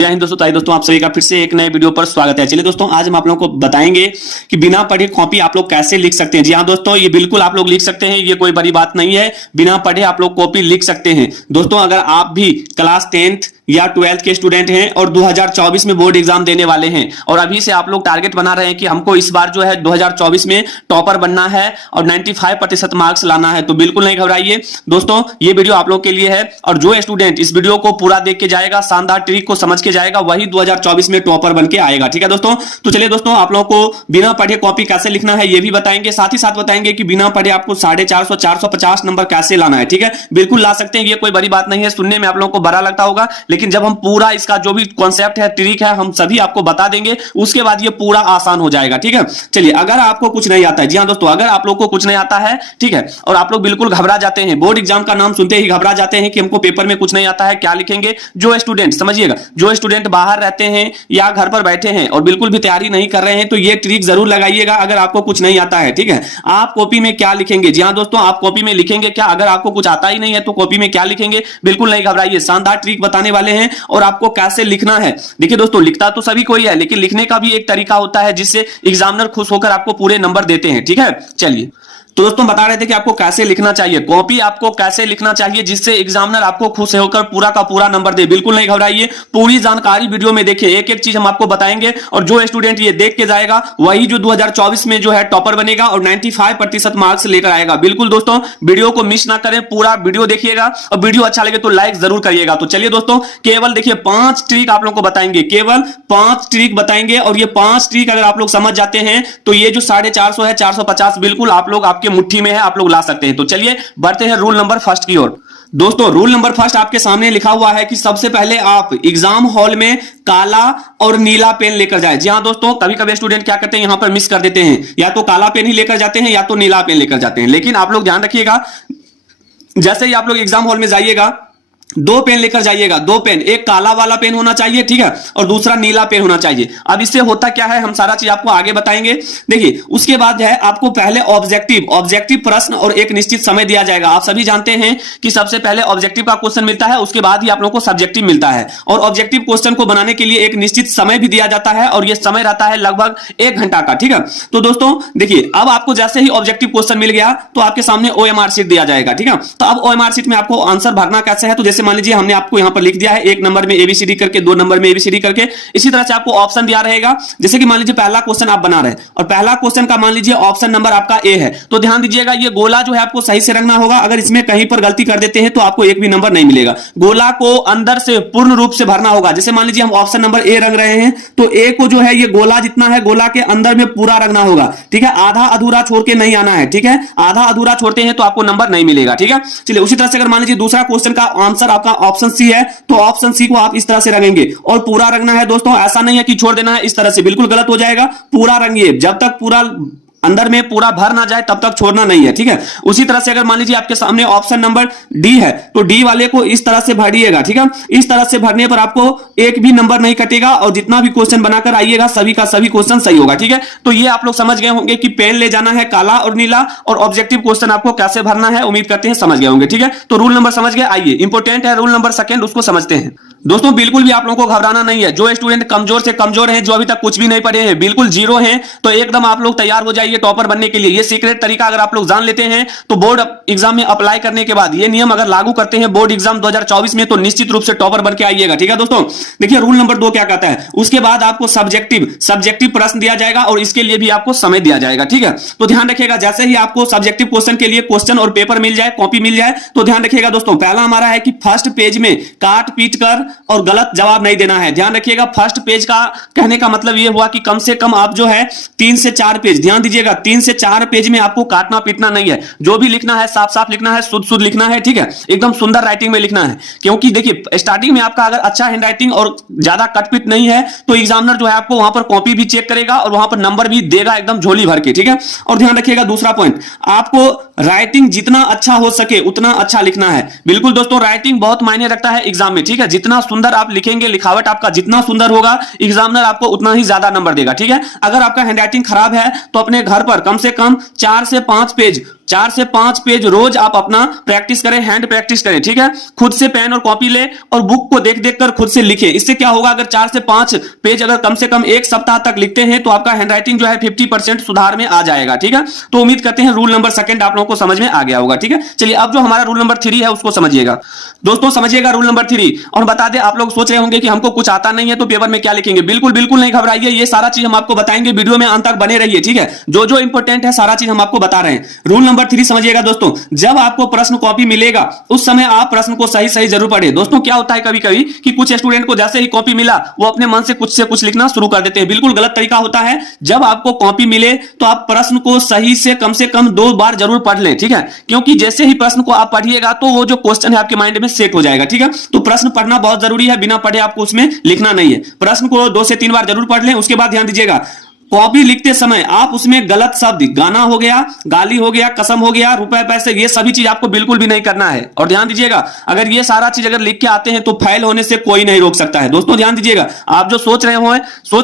जय हिंद दोस्तों। ताई दोस्तों, आप सभी का फिर से एक नए वीडियो पर स्वागत है। चलिए दोस्तों, आज हम आप लोगों को बताएंगे कि बिना पढ़े कॉपी आप लोग कैसे लिख सकते हैं। जी हाँ दोस्तों, ये बिल्कुल आप लोग लिख सकते हैं, ये कोई बड़ी बात नहीं है। बिना पढ़े आप लोग कॉपी लिख सकते हैं। दोस्तों, अगर आप भी क्लास 10th या 12th के स्टूडेंट हैं और 2024 में बोर्ड एग्जाम देने वाले हैं और अभी से आप लोग टारगेट बना रहे हैं कि हमको इस बार जो है 2024 में टॉपर बनना है और 95% मार्क्स लाना है, तो बिल्कुल नहीं घबराइए दोस्तों, ये वीडियो आप लोग के लिए है। और जो स्टूडेंट इस वीडियो को पूरा देख के जाएगा, शानदार ट्रिक को समझ के जाएगा, वही 2024 में टॉपर बन के आएगा। ठीक है दोस्तों, तो चलिए दोस्तों, आप लोगों को बिना पढ़े कॉपी कैसे लिखना है ये भी बताएंगे, साथ ही साथ बताएंगे कि बिना पढ़े आपको 450 450 नंबर कैसे लाना है। ठीक है, बिल्कुल ला सकते हैं, ये कोई बड़ी बात नहीं है। सुनने में आप लोगों को बड़ा लगता होगा, लेकिन जब हम पूरा इसका जो भी कॉन्सेप्ट है, ट्रिक है, हम सभी आपको बता देंगे, उसके बाद ये पूरा आसान हो जाएगा। ठीक है, चलिए, अगर आपको कुछ नहीं आता है, जी हाँ दोस्तों, अगर आप लोग को कुछ नहीं आता है, ठीक है, और आप लोग बिल्कुल घबरा जाते हैं, बोर्ड एग्जाम का नाम सुनते ही घबरा जाते हैं कि हमको पेपर में कुछ नहीं आता है, क्या लिखेंगे। जो स्टूडेंट, समझिएगा, जो स्टूडेंट बाहर रहते हैं या घर पर बैठे हैं और बिल्कुल भी तैयारी नहीं कर रहे हैं, तो ये ट्रिक जरूर लगाइएगा। अगर आपको कुछ नहीं आता है, ठीक है, आप कॉपी में क्या लिखेंगे। जी हाँ दोस्तों, आप कॉपी में लिखेंगे क्या? अगर आपको कुछ आता ही नहीं है तो कॉपी में क्या लिखेंगे? बिल्कुल नहीं घबराइए, शानदार ट्रिक बताने वाले हैं और आपको कैसे लिखना है। देखिए दोस्तों, लिखता तो सभी कोई है, लेकिन लिखने का भी एक तरीका होता है जिससे एग्जामिनर खुश होकर आपको पूरे नंबर देते हैं। ठीक है, चलिए, तो दोस्तों बता रहे थे कि आपको कैसे लिखना चाहिए, कॉपी आपको कैसे लिखना चाहिए जिससे एग्जामिनर आपको खुश होकर पूरा का पूरा नंबर दे। बिल्कुल नहीं घबराइए, पूरी जानकारी वीडियो में देखिए, एक एक चीज हम आपको बताएंगे और जो स्टूडेंट ये देख के जाएगा वही जो 2024 में जो है टॉपर बनेगा और 95% मार्क्स लेकर आएगा। बिल्कुल दोस्तों, वीडियो को मिस ना करें, पूरा वीडियो देखिएगा और वीडियो अच्छा लगे तो लाइक जरूर करिएगा। तो चलिए दोस्तों, केवल देखिए 5 ट्रिक आप लोग को बताएंगे, केवल 5 ट्रिक बताएंगे और ये 5 ट्रिक अगर आप लोग समझ जाते हैं तो ये जो 450 है 450 बिल्कुल आप लोग आपके मुट्ठी में है, आप लोग ला सकते हैं। तो चलिए बढ़ते हैं रूल नंबर फर्स्ट की ओर। दोस्तों, रूल नंबर फर्स्ट आपके सामने लिखा हुआ है कि सबसे पहले आप एग्जाम हॉल में काला और नीला पेन लेकर जाए। जी हाँ दोस्तों, कभी कभी स्टूडेंट क्या करते हैं, यहां पर मिस कर देते हैं, या तो काला पेन ही लेकर जाते हैं या तो नीला पेन लेकर जाते हैं। लेकिन आप लोग ध्यान रखिएगा, जैसे ही आप लोग एग्जाम हॉल में जाइएगा, 2 पेन लेकर जाइएगा, 2 पेन, एक काला वाला पेन होना चाहिए, ठीक है, और दूसरा नीला पेन होना चाहिए। अब इससे होता क्या है, हम सारा चीज आपको आगे बताएंगे। देखिए, उसके बाद है आपको पहले ऑब्जेक्टिव प्रश्न और एक निश्चित समय दिया जाएगा। आप सभी जानते हैं कि सबसे पहले ऑब्जेक्टिव का क्वेश्चन मिलता है, उसके बाद ही आप लोगों को सब्जेक्टिव मिलता है, और ऑब्जेक्टिव क्वेश्चन को बनाने के लिए एक निश्चित समय भी दिया जाता है और यह समय रहता है लगभग 1 घंटा का। ठीक है, तो दोस्तों देखिए, अब आपको जैसे ही ऑब्जेक्टिव क्वेश्चन मिल गया तो आपके सामने OMR शीट दिया जाएगा। ठीक है, तो अब OMR शीट में आपको आंसर भरना कैसे है, तो जैसे मान लीजिए हमने आपको यहां पर लिख दिया है 1 नंबर में ABCD करके, 2 नंबर में ABCD करके, इसी तरह से आपको ऑप्शन दिया रहेगा। जैसे कि मान लीजिए पहला क्वेश्चन आप बना रहे हैं और पहला क्वेश्चन का मान लीजिए ऑप्शन नंबर आपका A है, तो ध्यान दीजिएगा, ये गोला जो है आपको सही से रंगना होगा। अगर इसमें कहीं पर गलती कर देते हैं तो आपको एक भी नंबर नहीं मिलेगा। गोला को अंदर से पूर्ण रूप से भरना होगा। जैसे मान लीजिए हम ऑप्शन नंबर A रंग रहे हैं, तो A को जो है ये गोला जितना है, गोला के अंदर में पूरा रंगना होगा। ठीक है, आधा अधूरा छोड़ के नहीं आना है। ठीक है, आधा अधूरा छोड़ते हैं तो आपको नंबर नहीं मिलेगा। ठीक है, चलिए, उसी तरह से अगर मान लीजिए दूसरा क्वेश्चन का आंसर आपका ऑप्शन C है, तो ऑप्शन सी को आप इस तरह से रंगेंगे और पूरा रंगना है दोस्तों, ऐसा नहीं है कि छोड़ देना है इस तरह से, बिल्कुल गलत हो जाएगा। पूरा रंगिए, जब तक पूरा अंदर में पूरा भर ना जाए तब तक छोड़ना नहीं है। ठीक है, उसी तरह से अगर मान लीजिए आपके सामने ऑप्शन नंबर D है, तो D वाले को इस तरह से भरिएगा। ठीक है, इस तरह से भरने पर आपको एक भी नंबर नहीं कटेगा और जितना भी क्वेश्चन बनाकर आइएगा सभी का सभी क्वेश्चन सही होगा। ठीक है, तो ये आप लोग समझ गए होंगे कि पेन ले जाना है काला और नीला, और ऑब्जेक्टिव क्वेश्चन आपको कैसे भरना है, उम्मीद करते हैं समझ गए होंगे। ठीक है, तो रूल नंबर समझ गए। आइए, इंपॉर्टेंट है रूल नंबर सेकंड, उसको समझते हैं। दोस्तों, बिल्कुल भी आप लोगों को घबराना नहीं है। जो स्टूडेंट कमजोर से कमजोर हैं, जो अभी तक कुछ भी नहीं पढ़े हैं, बिल्कुल जीरो हैं, तो एकदम आप लोग तैयार हो जाइए टॉपर बनने के लिए। ये सीक्रेट तरीका अगर आप लोग जान लेते हैं तो बोर्ड एग्जाम में अप्लाई करने के बाद ये नियम अगर लागू करते हैं बोर्ड एग्जाम 2024 में, तो निश्चित रूप से टॉपर बन के आइएगा। ठीक है दोस्तों, देखिए रूल नंबर 2 क्या कहता है, उसके बाद आपको सब्जेक्टिव प्रश्न दिया जाएगा और इसके लिए भी आपको समय दिया जाएगा। ठीक है, तो ध्यान रखिएगा, जैसे ही आपको सब्जेक्टिव क्वेश्चन के लिए क्वेश्चन और पेपर मिल जाए, कॉपी मिल जाए, तो ध्यान रखिएगा दोस्तों, पहला हमारा है कि फर्स्ट पेज में काट पीट कर और गलत जवाब नहीं देना है। ध्यान रखिएगा, फर्स्ट पेज का कहने का मतलब यह हुआ कि कम से कम आप जो है 3 से 4 पेज, ध्यान दीजिएगा, 3 से 4 पेज में आपको काटना पीटना नहीं है। जो भी लिखना है साफ साफ लिखना है, शुद्ध शुद्ध लिखना है। ठीक है, एकदम सुंदर राइटिंग में लिखना है, क्योंकि देखिए स्टार्टिंग में आपका अगर अच्छा हैंड राइटिंग और ज्यादा कटपिट नहीं है तो एग्जामिनर जो है आपको वहां पर कॉपी भी चेक करेगा और वहां पर नंबर भी देगा एकदम झोली भर के। ठीक है, और ध्यान रखिएगा दूसरा पॉइंट, आपको राइटिंग जितना अच्छा हो सके उतना अच्छा लिखना है। बिल्कुल दोस्तों, राइटिंग बहुत मायने रखता है एग्जाम में। ठीक है, जितना सुंदर आप लिखेंगे, लिखावट आपका जितना सुंदर होगा, एग्जामिनर आपको उतना ही ज्यादा नंबर देगा। ठीक है, अगर आपका हैंड राइटिंग खराब है तो अपने घर पर कम से कम 4 से 5 पेज रोज आप अपना प्रैक्टिस करें, हैंड प्रैक्टिस करें, ठीक है। खुद से पेन और कॉपी ले और बुक को देख देख कर खुद से लिखें। इससे क्या होगा, अगर 4 से 5 पेज अगर कम से कम एक सप्ताह तक लिखते हैं तो आपका हैंडराइटिंग जो है 50% सुधार में आ जाएगा, ठीक है। तो उम्मीद करते हैं रूल नंबर 2 आप लोगों को समझ में आ गया होगा, ठीक है। चलिए अब जो हमारा रूल नंबर 3 है उसको समझिएगा दोस्तों, समझिएगा रूल नंबर 3। और बता दें, आप लोग सोच रहे होंगे कि हमको कुछ आता नहीं है तो पेपर में क्या लिखेंगे। बिल्कुल बिल्कुल नहीं घबराइए, ये सारा चीज हम आपको बताएंगे, वीडियो में अंत तक बने रहिए, ठीक है। जो जो इंपॉर्टेंट है सारा चीज हम आपको बता रहे हैं। रूल नंबर 3 समझिएगा दोस्तों, जब आपको प्रश्न कॉपी मिलेगा उस समय आप प्रश्न को सही सही जरूर पढ़ें। दोस्तों क्या होता है कभी कभी कि कुछ स्टूडेंट को जैसे ही कॉपी मिला वो अपने मन से कुछ लिखना शुरू कर देते हैं। बिल्कुल गलत तरीका होता है। जब आपको कॉपी मिले तो आप प्रश्न को सही से कम 2 बार जरूर पढ़ लें, ठीक है। क्योंकि जैसे ही प्रश्न को आप पढ़िएगा तो वो जो क्वेश्चन है आपके माइंड में सेट हो जाएगा, ठीक है। तो प्रश्न पढ़ना बहुत जरूरी है, बिना पढ़े आपको उसमें लिखना नहीं है। प्रश्न को 2 से 3 बार जरूर पढ़ लें। उसके बाद ध्यान दीजिएगा, कॉपी लिखते समय आप उसमें गलत शब्द, गाना हो गया, गाली हो गया, कसम हो गया, रुपए पैसे, ये सभी चीज आपको बिल्कुल भी नहीं करना है। और ध्यान दीजिएगा, अगर ये सारा चीज अगर लिख के आते हैं तो फेल होने से कोई नहीं रोक सकता है। दोस्तों ध्यान दीजिएगा, आप जो सोच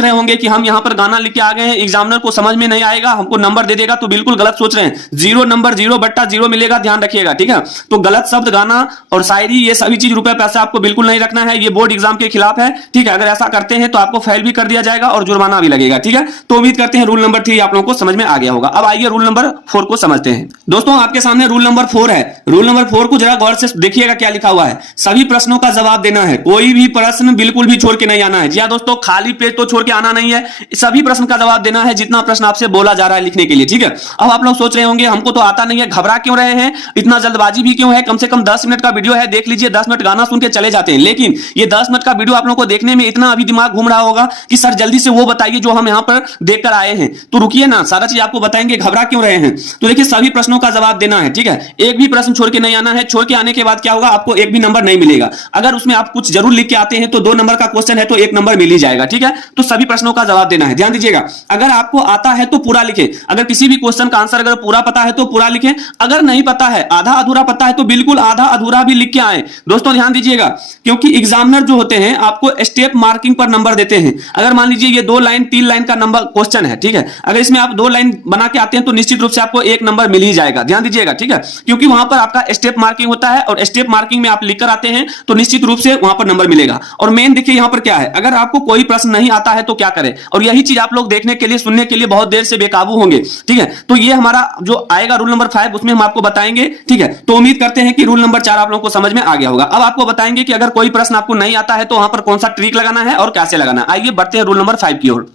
रहे होंगे कि हम यहां पर गाना लिख के आ गए हैं, एग्जामिनर को समझ में नहीं आएगा, हमको नंबर दे देगा, तो बिल्कुल गलत सोच रहे हैं। 0 नंबर 0/0 मिलेगा, ध्यान रखिएगा, ठीक है। तो गलत शब्द, गाना और शायरी, ये सभी चीज, रुपए पैसे आपको बिल्कुल नहीं रखना है। ये बोर्ड एग्जाम के खिलाफ है, ठीक है। अगर ऐसा करते हैं तो आपको फेल भी कर दिया जाएगा और जुर्माना भी लगेगा, ठीक है। तो उम्मीद करते हैं रूल नंबर 3 आप लोगों को समझ में आ गया होगा। अब आइए रूल नंबर 4 को समझते हैं। दोस्तों आपके सामने रूल नंबर 4 है। रूल नंबर 4 को जरा गौर से देखिएगा क्या लिखा हुआ है। सभी प्रश्नों का जवाब देना है, कोई भी प्रश्न बिल्कुल भी छोड़ के नहीं आना है। जी हां दोस्तों, खाली पेज तो छोड़ के आना नहीं है, सभी प्रश्न का जवाब देना है, जितना प्रश्न आपसे बोला जा रहा है लिखने के लिए, ठीक है। अब आप लोग सोच रहे होंगे हमको तो आता नहीं है, घबरा क्यों रहे हैं, इतना जल्दबाजी भी क्यों है, कम से कम 10 मिनट का वीडियो है, देख लीजिए, 10 मिनट गाना सुन के चले जाते हैं। लेकिन ये 10 मिनट का वीडियो आप लोगों को देखने में इतना अभी दिमाग घूम रहा होगा कि सर जल्दी से वो बताइए जो हम यहां पर देखकर आए हैं। तो रुकिए ना, सारा चीज आपको बताएंगे, घबरा क्यों रहे हैं। तो देखिए सभी प्रश्नों का जवाब देना है, ठीक है। एक भी प्रश्न छोड़ के नहीं आना है। छोड़ के आने के बाद क्या होगा, आपको एक भी नंबर नहीं मिलेगा। अगर उसमें आप कुछ जरूर लिख के आते हैं तो 2 नंबर का क्वेश्चन है तो 1 नंबर मिल ही जाएगा, ठीक है। तो सभी प्रश्नों का जवाब देना है। ध्यान दीजिएगा, अगर आपको आता है तो पूरा लिखें। अगर किसी भी क्वेश्चन का आंसर अगर पूरा पता है तो पूरा लिखें, अगर नहीं पता है, आधा अधूरा पता है तो बिल्कुल आधा अधूरा भी लिख के आए। दोस्तों ध्यान दीजिएगा, क्योंकि एग्जामिनर जो होते हैं आपको स्टेप मार्किंग पर नंबर देते हैं। अगर मान लीजिए ये 2 लाइन 3 लाइन का नंबर क्वेश्चन है, ठीक है, अगर इसमें आप 2 लाइन बना के आते हैं तो निश्चित रूप से आपको 1 नंबर मिल ही जाएगा। ध्यान दीजिएगा, ठीक है, क्योंकि वहां पर आपका स्टेप मार्किंग होता है और स्टेप मार्किंग में आप लिखकर आते हैं तो निश्चित रूप से वहां पर नंबर मिलेगा। और मेन देखिए यहां पर क्या है, अगर आपको कोई प्रश्न नहीं आता है तो क्या करें, और यही चीज आप लोग देखने के लिए, सुनने के लिए बहुत देर से बेकाबू होंगे, ठीक है। तो ये हमारा जो आएगा रूल नंबर 5 उसमें हम आपको बताएंगे, ठीक है। तो उम्मीद करते हैं कि रूल नंबर 4 आप लोगों को समझ में आ गया होगा। अब आपको बताएंगे कि अगर कोई प्रश्न आपको नहीं आता है तो वहां पर कौन सा ट्रिक लगाना है और कैसे लगाना है। आइए बढ़ते हैं रूल नंबर 5 की ओर।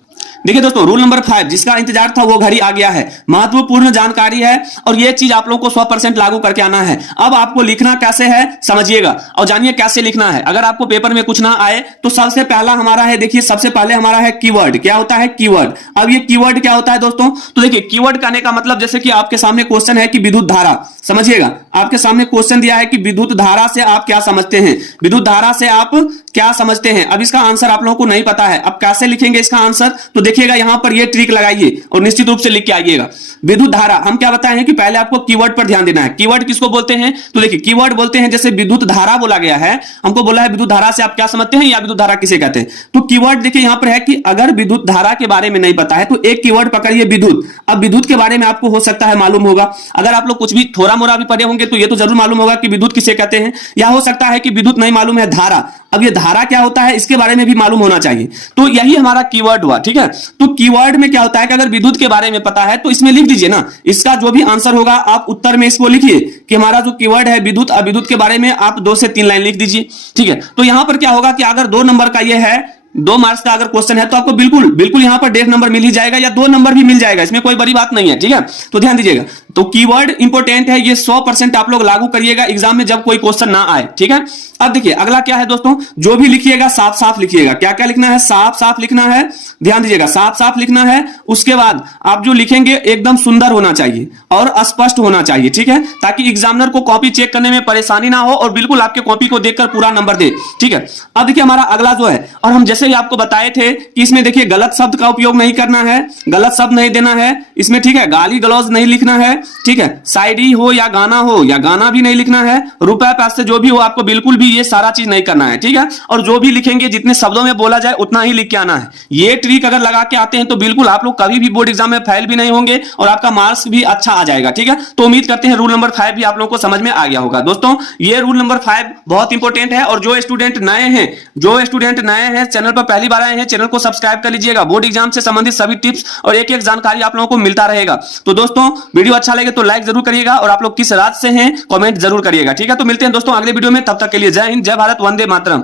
देखिए दोस्तों, रूल नंबर 5 जिसका इंतजार था वो घड़ी आ गया है। महत्वपूर्ण जानकारी है और ये चीज आप लोगों को 100% लागू करके आना है। अब आपको लिखना कैसे है समझिएगा और जानिए कैसे लिखना है। अगर आपको पेपर में कुछ ना आए तो सबसे पहला हमारा है, देखिए सबसे पहले हमारा है कीवर्ड। क्या होता है कीवर्ड। अब ये कीवर्ड क्या होता है दोस्तों, तो देखिए कीवर्ड कहने का मतलब, जैसे कि आपके सामने क्वेश्चन है कि विद्युत धारा, समझिएगा आपके सामने क्वेश्चन दिया है कि विद्युत धारा से आप क्या समझते हैं, विद्युत धारा से आप क्या समझते हैं। अब इसका आंसर आप लोगों को नहीं पता है, अब कैसे लिखेंगे इसका आंसर, तो देखिएगा यहां पर ये ट्रिक लगाइए और निश्चित रूप से लिख के आइएगा। विद्युत धारा, हम क्या बताए हैं कि पहले आपको कीवर्ड पर ध्यान देना है। कीवर्ड किसको बोलते हैं, तो देखिए कीवर्ड बोलते हैं, जैसे विद्युत धारा बोला गया है, हमको बोला है विद्युत धारा से आप क्या समझते हैं या विद्युत धारा किसे कहते हैं। तो कीवर्ड देखिए यहां पर है कि अगर विद्युत धारा के बारे में नहीं पता है तो एक कीवर्ड पकड़िए विद्युत। अब विद्युत के बारे में आपको हो सकता है मालूम होगा, अगर आप लोग कुछ भी थोड़ा मोड़ा भी पढ़े होंगे तो ये तो जरूर मालूम होगा कि विद्युत किसे कहते हैं, या हो सकता है कि विद्युत नहीं मालूम है, धारा। अब ये धारा क्या होता है इसके बारे में भी मालूम होना चाहिए। तो यही हमारा कीवर्ड हुआ, ठीक है। तो कीवर्ड में क्या होता है कि अगर विद्युत के बारे में पता है तो इसमें लिख दीजिए ना, इसका जो भी आंसर होगा आप उत्तर में इसको लिखिए कि हमारा जो कीवर्ड है विद्युत। अब विद्युत के बारे में आप 2 से 3 लाइन लिख दीजिए, ठीक है। तो यहां पर क्या होगा कि अगर 2 नंबर का ये है, 2 मार्क्स का अगर क्वेश्चन है तो आपको बिल्कुल बिल्कुल यहां पर 1.5 नंबर मिल ही जाएगा या 2 नंबर भी मिल जाएगा, इसमें कोई बड़ी बात नहीं है, ठीक है। तो ध्यान दीजिएगा, तो कीवर्ड इंपॉर्टेंट है, ये 100% आप लोग लागू करिएगा एग्जाम में जब कोई क्वेश्चन ना आए, ठीक है। अब देखिए अगला क्या है दोस्तों, जो भी लिखिएगा साफ साफ लिखिएगा। क्या क्या लिखना है, साफ साफ लिखना है। ध्यान दीजिएगा, साफ साफ लिखना है। उसके बाद आप जो लिखेंगे एकदम सुंदर होना चाहिए और स्पष्ट होना चाहिए, ठीक है, ताकि एग्जामिनर को कॉपी चेक करने में परेशानी ना हो और बिल्कुल आपके कॉपी को देखकर पूरा नंबर दे, ठीक है। अब देखिए हमारा अगला जो है, और हम जैसे ही आपको बताए थे कि इसमें देखिए गलत शब्द का उपयोग नहीं करना है, गलत शब्द नहीं देना है इसमें, ठीक है। गाली गलौज नहीं लिखना है, ठीक है, शायरी हो या गाना भी नहीं लिखना है, रुपए पैसे जो भी हो, आपको बिल्कुल भी ये सारा चीज नहीं करना है, ठीक है। और जो भी लिखेंगे जितने शब्दों में बोला जाए उतना ही लिख के आना है। ये ट्रिक अगर लगा के आते हैं तो बिल्कुल आप लोग कभी भी बोर्ड एग्जाम में फेल भी नहीं होंगे और आपका मार्क्स भी अच्छा आ जाएगा, ठीक है। तो उम्मीद करते हैं रूल नंबर 5 भी आप लोगों को समझ में आ गया होगा। दोस्तों ये रूल नंबर 5 बहुत इंपॉर्टेंट है, और जो स्टूडेंट नए हैं चैनल पर पहली बार आए हैं, चैनल को सब्सक्राइब कर लीजिएगा। बोर्ड एग्जाम से संबंधित सभी टिप्स और एक एक जानकारी आप लोगों को मिलता रहेगा। तो दोस्तों वीडियो अच्छा लगे तो लाइक जरूर करिएगा, और आप लोग किस राज्य से हैं कमेंट जरूर करिएगा, ठीक है। तो मिलते हैं दोस्तों अगले वीडियो में, तब तक के लिए जय हिंद, जय भारत, वंदे मातरम।